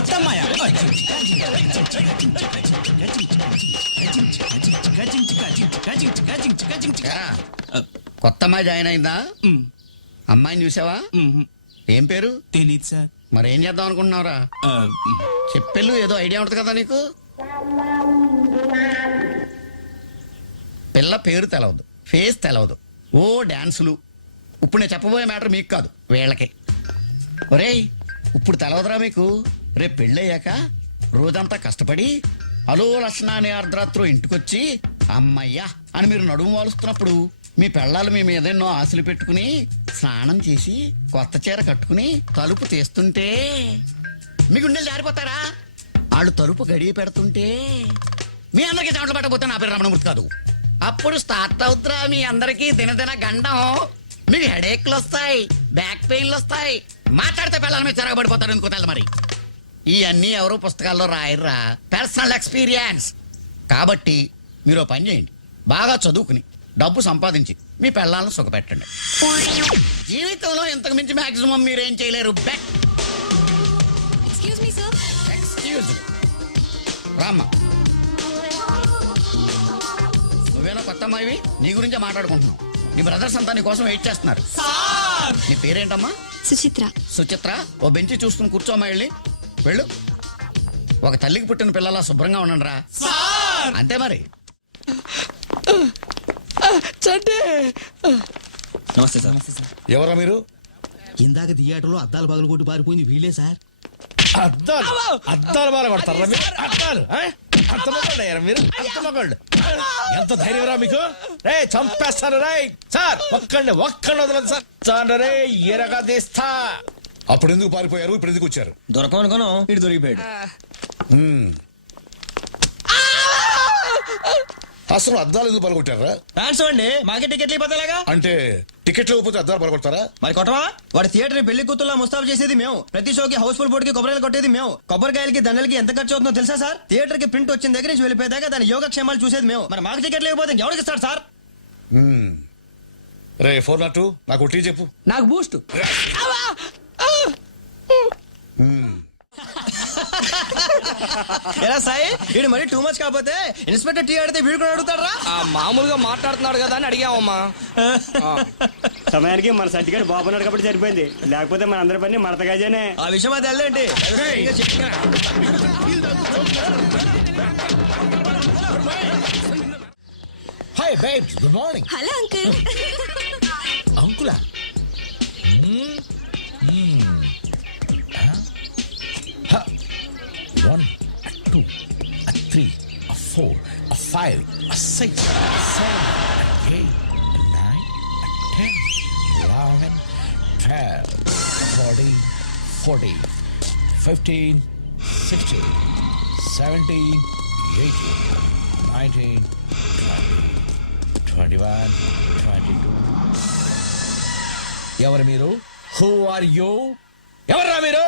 కొత్త అమ్మాయా? ఏరా, కొత్త అమ్మాయి జాయిన్ అయిందా? అమ్మాయిని చూసావా? ఏం పేరు? తెలీదు సార్. మరేం చేద్దాం అనుకుంటున్నావురా? చెప్పెళ్ళు, ఏదో ఐడియా ఉంటుంది కదా నీకు. పిల్ల పేరు తెలవదు, ఫేస్ తెలవదు, ఓ డాన్సులు. ఇప్పుడు నేను చెప్పబోయే మ్యాటర్ మీకు కాదు, వీళ్ళకి. ఒరేయ్, ఇప్పుడు తెలవదురా మీకు? రేపు పెళ్ళయ్యాక రోజంతా కష్టపడి అలో లక్షణ అనే అర్ధరాత్రి ఇంటికొచ్చి అమ్మయ్యా అని మీరు నడుము వాలుస్తున్నప్పుడు మీ పెళ్ళాలు మీ మీద ఎన్నో ఆశలు పెట్టుకుని స్నానం చేసి కొత్త చీర కట్టుకుని తలుపు తీస్తుంటే మీ గుండెలు జారిపోతారా? వాళ్ళు తలుపు గడియ పెడుతుంటే మీ అందరికీ చెమటలు పట్టకపోతే నా పేరు రమణమూర్తి కాదు. అప్పుడు స్టార్ట్ అవుతురా మీ అందరికీ దినదిన గండం. మీకు హెడేక్లు వస్తాయి, బ్యాక్ పెయిన్లు వస్తాయి, మాట్లాడితే పిల్లల మీద చెరగబడిపోతారు. ఎందుకో తెల్ల మరి. ఇవన్నీ ఎవరు పుస్తకాల్లో రాయర్రా, పర్సనల్ ఎక్స్పీరియన్స్. కాబట్టి మీరు పని చేయండి, బాగా చదువుకుని డబ్బు సంపాదించి మీ పిల్లలను సుఖపెట్టండి. జీవితంలో ఇంతకు మించి మాక్సిమం మీరేం చేయలేరు. ఎక్స్క్యూజ్ రామ్మా, నువ్వేనా కొత్త అమ్మాయివి? నీ గురించే మాట్లాడుకుంటున్నావు. నీ బ్రదర్స్ అంతా నీ కోసం వెయిట్ చేస్తున్నారు. నీ పేరేంటమ్మా? సుచిత్ర. సుచిత్ర, ఓ బెంచి చూసుకుని కూర్చోమ్మా. వెళ్ళు. ఒక తల్లికి పుట్టిన పిల్లలా శుభ్రంగా ఉండండి రా. అంతే మరి. నమస్తే సార్. ఎవరా మీరు? ఇందాక థియేటర్లో అద్దాలు పగలు కొట్టి పారిపోయింది వీళ్ళే సార్. అద్దాలు బాగా కొడతారా మీరు? అద్దాలు అంత మగోళ్ళయ్యారా మీరు? అంత మగోళ్ళు. ఎంత ధైర్యంరా మీకు? రే చంపేస్తాను రే సార్. ఒక్కడిని వదలదు సార్. చాలు రే, ఎరగా తీస్తా. అప్పుడు ఎందుకు పారిపోయారు? ఇప్పుడు ఎందుకు వచ్చారు? దొరకనుకోను, ఇటు దొరికిపోయాడు. అసలు అద్దాలు ఎందుకు పలగొట్టారా? ఫ్యాన్స్ అండి, మాకే టికెట్లు ఇవ్వలేగా. అంటే టికెట్లు ఇవ్వకపోతే అద్దాలు పలగొడతారా? మరి కొట్టవా? వాడి థియేటర్ పెళ్లి కూతుర్లా ముస్తాబు చేసేది మేము. ప్రతి షోకి హౌస్ఫుల్ బోర్డు కి కొబ్బరికాయలు కొట్టేది మేము. కొబ్బరికాయలకి దండలకి ఎంత ఖర్చు అవుతుందో తెలుసా సార్? థియేటర్ కి ప్రింట్ వచ్చిన దగ్గర నుంచి వెళ్ళిపోయేదాకా దాని యోగక్షేమాలు చూసేది మేము. మరి మాకు టికెట్లు ఇవ్వకపోతే ఎవరికి ఇస్తాడు సార్? రే 402 నాకు టీ చెప్పు. నాకు బూస్ట్. ఎలా సాయి, వీడు మరి టూ మచ్ కాకపోతే ఇన్స్పెక్టర్ టీ అడితే వీడు కూడా అడుగుతాడరా? మామూలుగా మాట్లాడుతున్నాడు కదా అని అడిగామమ్మా. సమయానికి మన సర్టిఫికేట్ బాబున్నాడు కాబట్టి సరిపోయింది, లేకపోతే మన అందరి పని మడతగాజేనే. ఆ విషయం అది వెళ్ళండి. Hi babes, good morning. Hello uncle. అంకులా? One, a two, a three, a four, a five, a six, a seven, a eight, a nine, a 10, 11, 12, 14, 14, 15, 16, 17, 18, 19, 20, 21, 22. ఎవరు మీరు? Who are you? ఎవర్రా మీరు?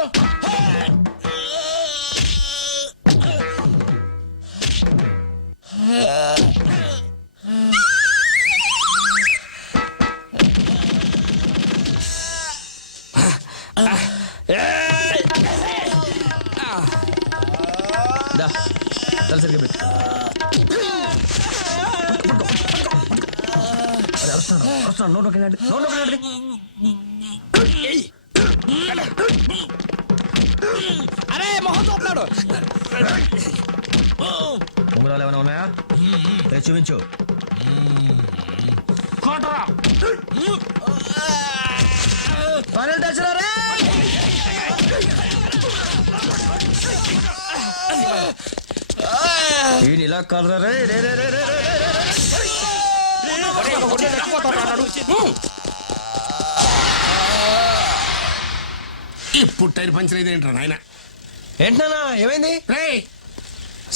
అరే మొహం చూపుతాడు. ఉంగరాలు ఏమైనా ఉన్నాయా? చూపించు. ఇలా కలరా రే. ఇప్పుడు టైర్ పంచర్ అయితే ఏంట్రా నాయన? ఏంటన్నా ఏమైంది? రే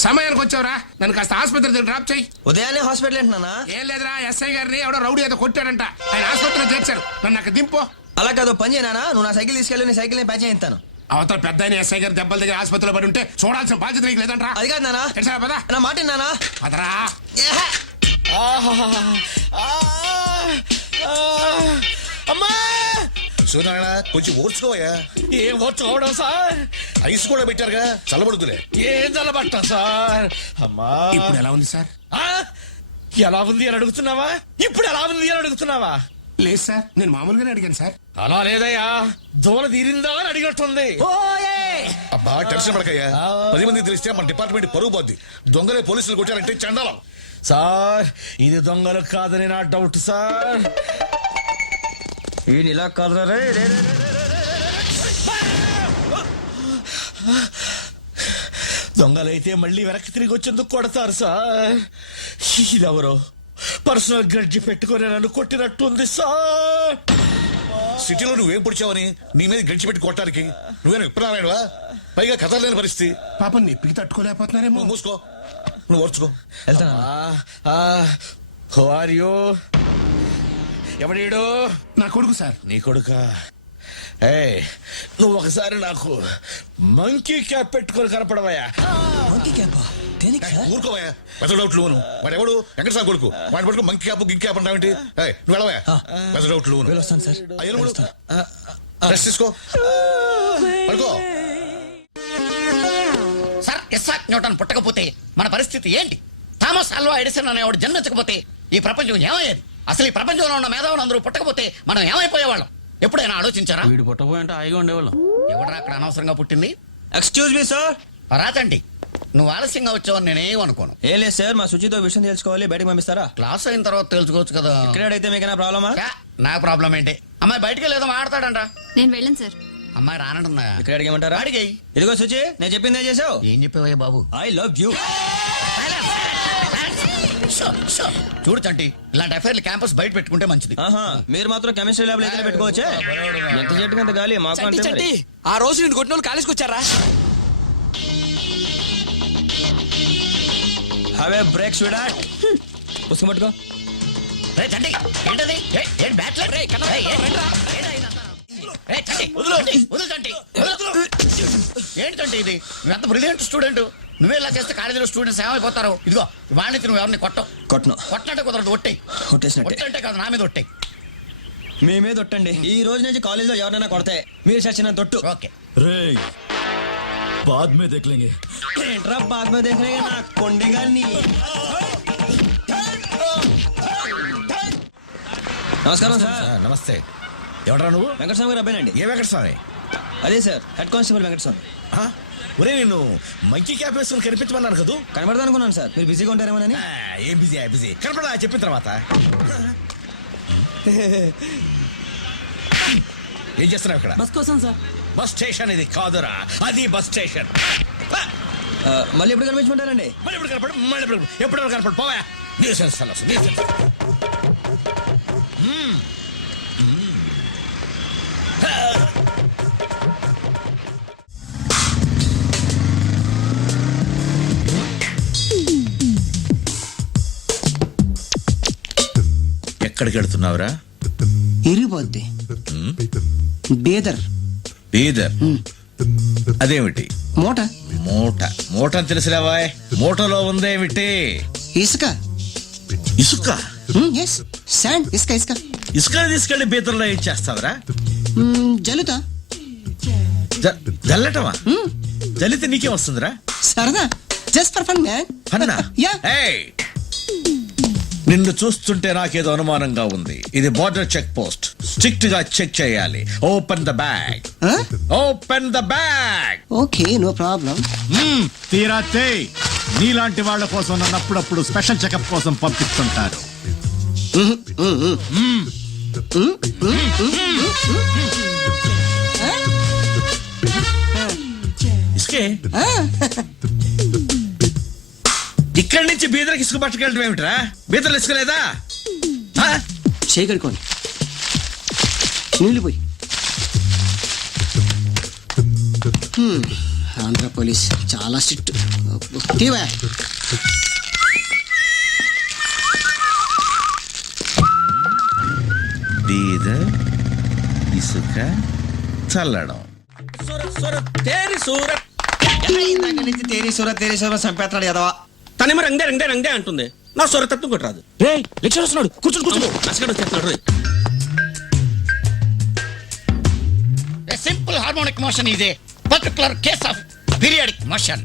సమయానికి వచ్చావురా, నన్ను కాస్త ఆసుపత్రి డ్రాప్ చేయి. ఉదయాన్నే హాస్పిటల్ ఏంటన్నా? ఏం లేదురా, ఎస్ఐ గారిని ఎవడో రౌడీ ఏదో కొట్టాడంట, ఆయన ఆసుపత్రిలో చేర్చారు. నన్ను అక్కడ దింపో. అలా కాదు, పని చేయనా, నువ్వు నా సైకిల్ తీసుకెళ్ళి నీ సైకిల్ ని ప్యాచ్ చేయిస్తాను. అవతల పెద్ద ఎస్ఐ గారి దెబ్బల దగ్గర ఆసుపత్రిలో పడి ఉంటే చూడాల్సిన బాధ్యత నీకు లేదంట్రా. అది కాదు నానా, తెలుసా పదా? నా మాట నానా. పదరా. సూర్యనారాయణ కొంచెం ఓర్చుకోవయ్యా. ఏం ఓర్చుకోవడం సార్? ఐస్ కూడా పెట్టారుగా చల్లబడుతులే. ఏం చల్లబట్ట సార్? అమ్మా ఇప్పుడు ఎలా ఉంది సార్? ఆ? ఎలా ఉంది అని అడుగుతున్నావా? ఇప్పుడు ఎలా ఉంది అని అడుగుతున్నావా? లేదు సార్, నేను మామూలుగానే అడిగాను సార్. అలా లేదయ్యా, దోల తీరిందా అని అడిగట్టుంది. అబ్బా టెన్షన్ పడకయ్యా. 10 మంది తెలిస్తే మన డిపార్ట్మెంట్ పరుగు పోద్ది. దొంగలే పోలీసులు కొట్టారంటే చండాలం. సార్ ఇది దొంగలు కాదని నా డౌట్ సార్. ఈయన ఇలా కాదురా రే, రే, రే, రే, రే, రే. దొంగలైతే మళ్ళీ వెనక్కి తిరిగి వచ్చేందుకు కొడతారు సార్. ఇదెవరో పర్సనల్ గడ్జి పెట్టుకుని నన్ను కొట్టినట్టుంది సార్. సిటీలో నువ్వేం పొడిచావని నీ మీద గడిచి పెట్టి కొట్టడానికి నువ్వేనా విప్రనారాయణవా? పైగా కథ లేని పరిస్థితి. పాపం నొప్పికి తట్టుకోలేకపోతున్నారేమో. నువ్వు మూసుకో, నువ్వు ఓర్చుకో. Who are you? ఎవడీడు? నా కొడుకు సార్. నీ కొడుక? ఏ నువ్వు ఒకసారి నాకు మంకీ క్యాప్ పెట్టుకొని కనపడవయ్యా. ఊరుకోవయ్యా, పెద్ద డౌట్లు నువ్వు. వాడు ఎవడు? వెంకటస్వామి కొడుకు. వాడి పడుకు మంకి క్యాప్ గింక్ క్యాప్ అంటావేంటి? నువ్వు వెళ్ళవయ్యా, పెద్ద డౌట్లు నువ్వు. రెస్ట్ తీసుకో, పడుకో. సార్ ఇస్సాక్ న్యూటన్ పుట్టకపోతే మన పరిస్థితి ఏంటి? థామస్ ఆల్వా ఎడిసన్ అనేవాడు జన్మించకపోతే ఈ ప్రపంచం ఏమయ్యేది? అసలు ఈ ప్రపంచంలో ఉన్న మేధావులు అందరూ పుట్టకపోతే మనం ఏమైపోయేవాళ్ళం? ఎప్పుడైనా ఆలోచించారా? వీడు పుట్టపోయింటే హాయిగా ఉండేవాళ్ళం. ఎవడరా అక్కడ అనవసరంగా పుట్టింది? Excuse me sir. రాతండి, నువ్వు ఆలస్యంగా వచ్చావని నేనేం అనుకోను. ఏం లేదు సార్, మా శుచితో విషయం తెలుసుకోవాలి, బయటకు పంపిస్తారా? క్లాస్ అయిన తర్వాత తెలుసుకోవచ్చు కదా. ఇక్కడ అడిగితే మీకైనా ప్రాబ్లమా? నా ప్రాబ్లం ఏంటి? అమ్మాయి బయటికి లేదో మాట్లాడతాడంట. నేను వెళ్ళను సార్. అమ్మాయి రానంటుందా? ఇక్కడ అడిగేమంటారా? అడిగేయి. ఇదిగో శుచి, నేను చెప్పింది ఏం చేసావు? ఏం చెప్పేవయ్యా బాబు? I love you. చూడు చంటి, ఇలాంటి అఫైర్లు క్యాంపస్ బయట పెట్టుకుంటే మంచిది. ఆహా, మీరు మాత్రం కెమిస్ట్రీ ల్యాబ్ లో పెట్టుకోవచ్చే. ఎంత చెట్టుకు అంత గాలి, మాకు చంటి అంతే చంటి, మరి. ఆ రోజు నేను కొట్టిన వాళ్ళు కాలేజ్కి వచ్చారా? Highway break స్వీడార్ట్. పుస్తకం పట్టుకో. రే చంటి, ఏంటది? ఏంటి బ్యాట్లెట్? రేయ్, కన్నా, రండ్రా. ఏంటి చంటి ఇది? నువ్వెంత బ్రిలియంట్ స్టూడెంట్. నువ్వే ఇలా చేస్తే కాలేజీలో స్టూడెంట్స్ ఏమైపోతారు? ఇదిగో వాడిని నువ్వు ఎవరిని కొట్టను. కొట్టినట్టే కుదరదు, ఒట్టేయి. కొట్టేసినట్టే. ఒట్టంటే కాదు, నా మీద ఒట్టేయి. మీ మీద ఒట్టండి. ఈ రోజు నుంచి కాలేజ్ లో ఎవరైనా కొడితే మీరు చచ్చిన తొట్టు. ఓకే. बाद में देख लेंगे. ఏంట్రా బాద్ మీద దేఖ్ రేగా నా కొండిగాన్ని. నమస్కారం సార్. నమస్తే. ఎవడరా నువ్వు? వెంకటస్వామి గారు అబ్బాయినండి. ఏ వెంకటస్వామి? అదే సార్, హెడ్ కానిస్టేబుల్ వెంకటస్వామి. ఒరే నిన్ను మంకీ క్యాప్ వేసుకుని కనిపించమన్నాను కదా. కనబడదా అనుకున్నాను సార్, మీరు బిజీగా ఉంటారేమోనని. ఏం బిజీ బిజీ కనపడా చెప్పిన తర్వాత ఏం చేస్తున్నావు ఇక్కడ? బస్ కోసం సార్. బస్ స్టేషన్ ఇది కాదురా, అది బస్ స్టేషన్. మళ్ళీ ఎప్పుడు కనిపించమంటారండి? మళ్ళీ ఎప్పుడు కనపడు, మళ్ళీ ఎప్పుడు కనపడు. పోవా న్యూసెన్స్ ఫెలోస్, న్యూసెన్స్. ఎక్కడికి వెళ్తున్నావురా? ఇరిగిపోద్ది. బేదర్. బీదర్? అదేమిటి? మూట. మూట? మూట అని తెలిసిరావా? మూటలో ఉందేమిటి? ఇసుక. ఇసుక? Yes, sand. ఇసుక ఇసుక ఇసుక తీసుకెళ్లి బీదర్లో ఏం చేస్తావురా? జలుతా. జల్లటమా? జల్లితే నీకేం వస్తుందిరా? సరదా, జస్ట్ ఫర్ ఫన్ మ్యాన్. అన్నా? ఏయ్, నిన్ను చూస్తుంటే నాకేదో అనుమానంగా ఉంది. ఇది బార్డర్ చెక్ పోస్ట్, స్ట్రిక్ట్ గా చెక్ చేయాలి. Open the bag. Open the bag. Okay, no problem. తీరా చేయి. నీలాంటి వాళ్ళ కోసం నన్ను అప్పుడప్పుడు స్పెషల్ చెకప్ కోసం పంపిస్తుంటారు. ఇసుకే? ఇక్కడి నుంచి బీదర్కి ఇసుక పట్టుకెళ్ళడం ఏమిట్రా? బీదర్లు ఇసుక లేదా? చేయగడుకోండి, నీళ్ళు పోయి. ఆంధ్ర పోలీస్ చాలా స్ట్రిక్ట్. తీవా. బీదర్ ఇసుక చల్లడం. తేరి సూరత్. ఇందాక నుంచి తేరీ సూరత్ చంపేస్తాడు ఎదవా. తనేమో రంగే రంగే రంగే అంటుంది. నా సొరతత్వం కొట్టి రాదు. రే లెక్చర్ వస్తున్నాడు, కూర్చోడు కూర్చోడు. నచ్చగడు వచ్చేస్తున్నాడు. సింపుల్ హార్మోనిక్ మోషన్ ఇదే. particular case of periodic motion.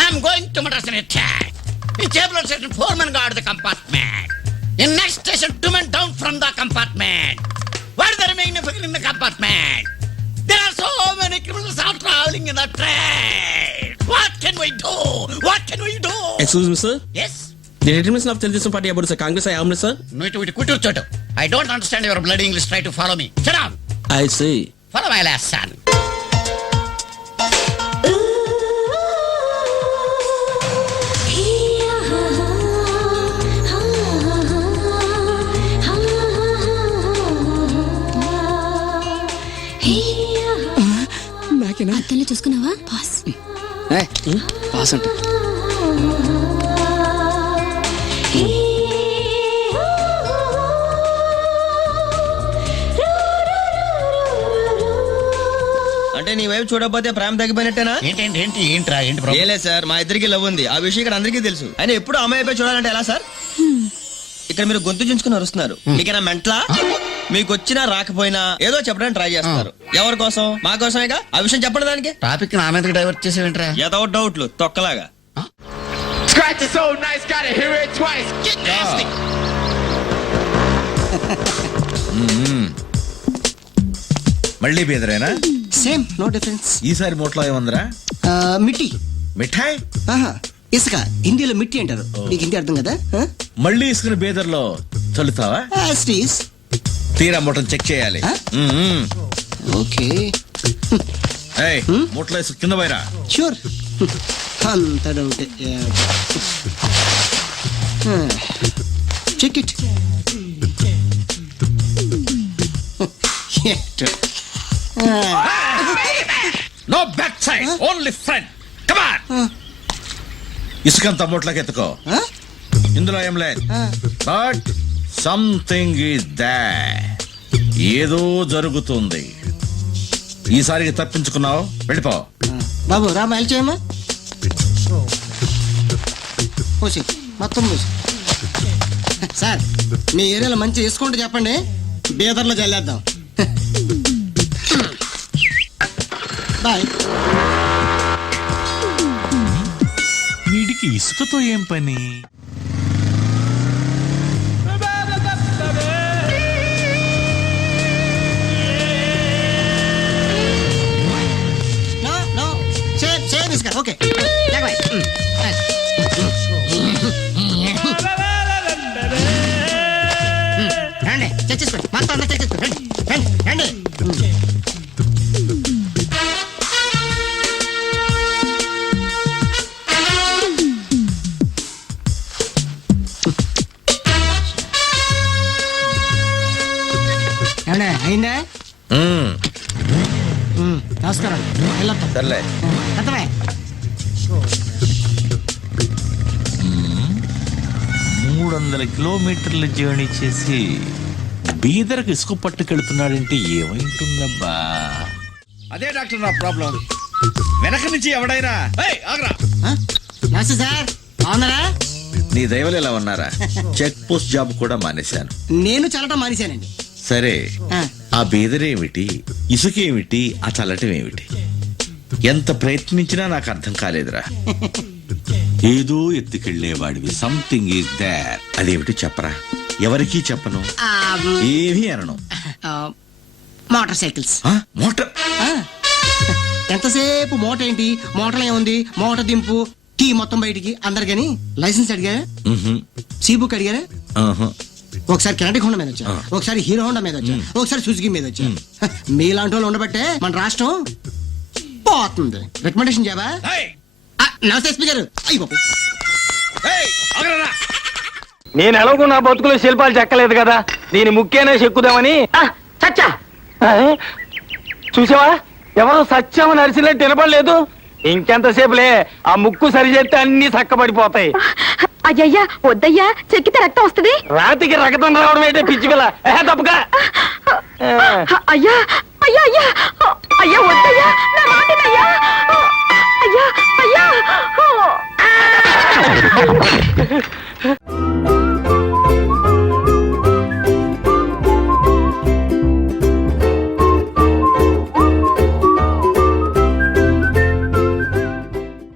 I am going to Madras and attack. In table station, 4 men guard the compartment. In next station, 2 men down from the compartment. What is the remaining figure in the compartment? There are so many criminals all traveling in the train. What can we do? What can we do? Excuse me, sir. Yes. The determination of Telugu Party about the Congress I am, sir. No, kutu chotu. I don't understand your bloody English. Try to follow me. Sit down. I say. Follow my last son. అద్దంలో చూసుకున్నావా pass pass అంటే అంటే నీ వైపు చూడకపోతే ప్రేమ తగ్గిపోయినట్టేనా? ఏంట్రా ఏంటి problem? ఏలే sir, మా ఇద్దరికి లవ్ ఉంది. ఆ విషయం ఇక్కడ అందరికీ తెలుసు. అయినా ఎప్పుడు అమ్మాయి వైపే చూడాలంటే ఎలా సార్? ఇక్కడ మీరు గొంతు చించుకుని అరుస్తున్నారు. మీకైనా మెంట్లా? మీకు వచ్చినా రాకపోయినా ఏదో చెప్పడానికి ట్రై చేస్తున్నారు. ఎవరి కోసం? మా కోసమేగా. ఆ విషయం చెప్పండి దానికి. టాపిక్ నా మీదకి డైవర్ట్ చేసేవేంట్రా? ఏదో డౌట్లు తొక్కలాగా. Scratch is so nice, gotta hear it twice. Get nasty. మళ్ళీ బీదరేనా? Same no difference. ఈసారి మూట్లో ఏముందిరా? మిట్టి మిఠాయి. ఇసుక హిందీలో మిట్టి అంటారు. నీకు హిందీ అర్థం కదా? మళ్ళీ ఇసుకుని బీదర్లో చల్లుతావా? తీరా మూటను చెక్ చేయాలి. ఓకే ఏయ్, మూటలో ఇసుక కింద పోయిరా. షూర్. అంత doubt. Check it. No back side, only front. Come on. ఇసుకంతా మూటలోకి ఎత్తుకో. ఇందులో ఏం లేదు. But something is there. ఏదో జరుగుతుంది. ఈసారికి తప్పించుకున్నావు, వెళ్ళిపో. బాబు రా మైల్ చేయమ్మా. పోసి మొత్తం పోసి. సార్ మీ ఏరియాలో మంచి తీసుకుంటే చెప్పండి, బీదర్లో చల్లేద్దాం. బాయ్. వీడికి ఇసుకతో ఏం పని? సేమ్ ఇసుక. ఓకే రండి, చర్చించుకోండి. మొత్తం అందరూ చర్చించుకోండి. రండి రండి. అయిందా? నమస్కారం. వెళ్ళొద్దాం. సర్లే. అర్థమే. 300 కిలోమీటర్ల జర్నీ చేసి బీదర్కి ఇసుక పట్టుకెళ్తున్నాడంటే ఏమైంటుందబ్బా? అదే డాక్టర్ నా ప్రాబ్లం. వెనక నుంచి ఎవడైనా ఏయ్, ఆగ్రా. నమస్తే సార్, బాగున్నారా? నీ దైవలు ఎలా ఉన్నారా? చెక్ పోస్ట్ జాబ్ కూడా మానేశాను. నేను చల్లటం మానేశానండి. సరే, ఆ బీదరేమిటి, ఇసుకేమిటి, ఆ చల్లటం ఏమిటి? ఎంత ప్రయత్నించినా నాకు అర్థం కాలేదురా. ఏదో ఎత్తుకెళ్లేవాడివి. Something is there. అదేమిటి చెప్పరా? ఎవరికీ చెప్పను, ఏమీ అనను. Motor cycles. మోటార్? ఎంతసేపు మోటార్ ఏంటి, మోటార్ ఏముంది, మోటార్ దింపు, కీ మొత్తం బయటికి. అందరికని లైసెన్స్ అడిగారా? సీ బుక్ అడిగారా? ఒకసారి కెనడిక్ హోండా మీద వచ్చా, ఒకసారి హీరో హోండా మీద వచ్చా, ఒకసారి సుజుకి మీద వచ్చా. మీలాంటి వాళ్ళు ఉండబట్టే మన రాష్ట్రం పోతుంది. రికమెండేషన్ చేయవా? నమస్తే ఎస్పీ గారు. అయ్యి బాబు, నేను ఎలాగో నా బతుకులో శిల్పాలు చెక్కలేదు కదా, దీని ముఖ్యనే చెక్కుదామని. చచ్చా చూసావా, ఎవరో సత్యమని అరిసినట్టు వినపడలేదు. ఇంకెంతసేపులే, ఆ ముక్కు సరిచేస్తే అన్ని చక్కబడిపోతాయి. అయ్యయ్యా వద్దయ్యా, చెక్కితే రక్తం వస్తుంది. రాతికి రక్తం రావడం ఏంటే పిచ్చి పిల్ల, తప్పుగా. అయ్యా అయ్యా అయ్యా అయ్యా వద్దయ్యా, నా మాటనయ్యా. అయ్యా అయ్యా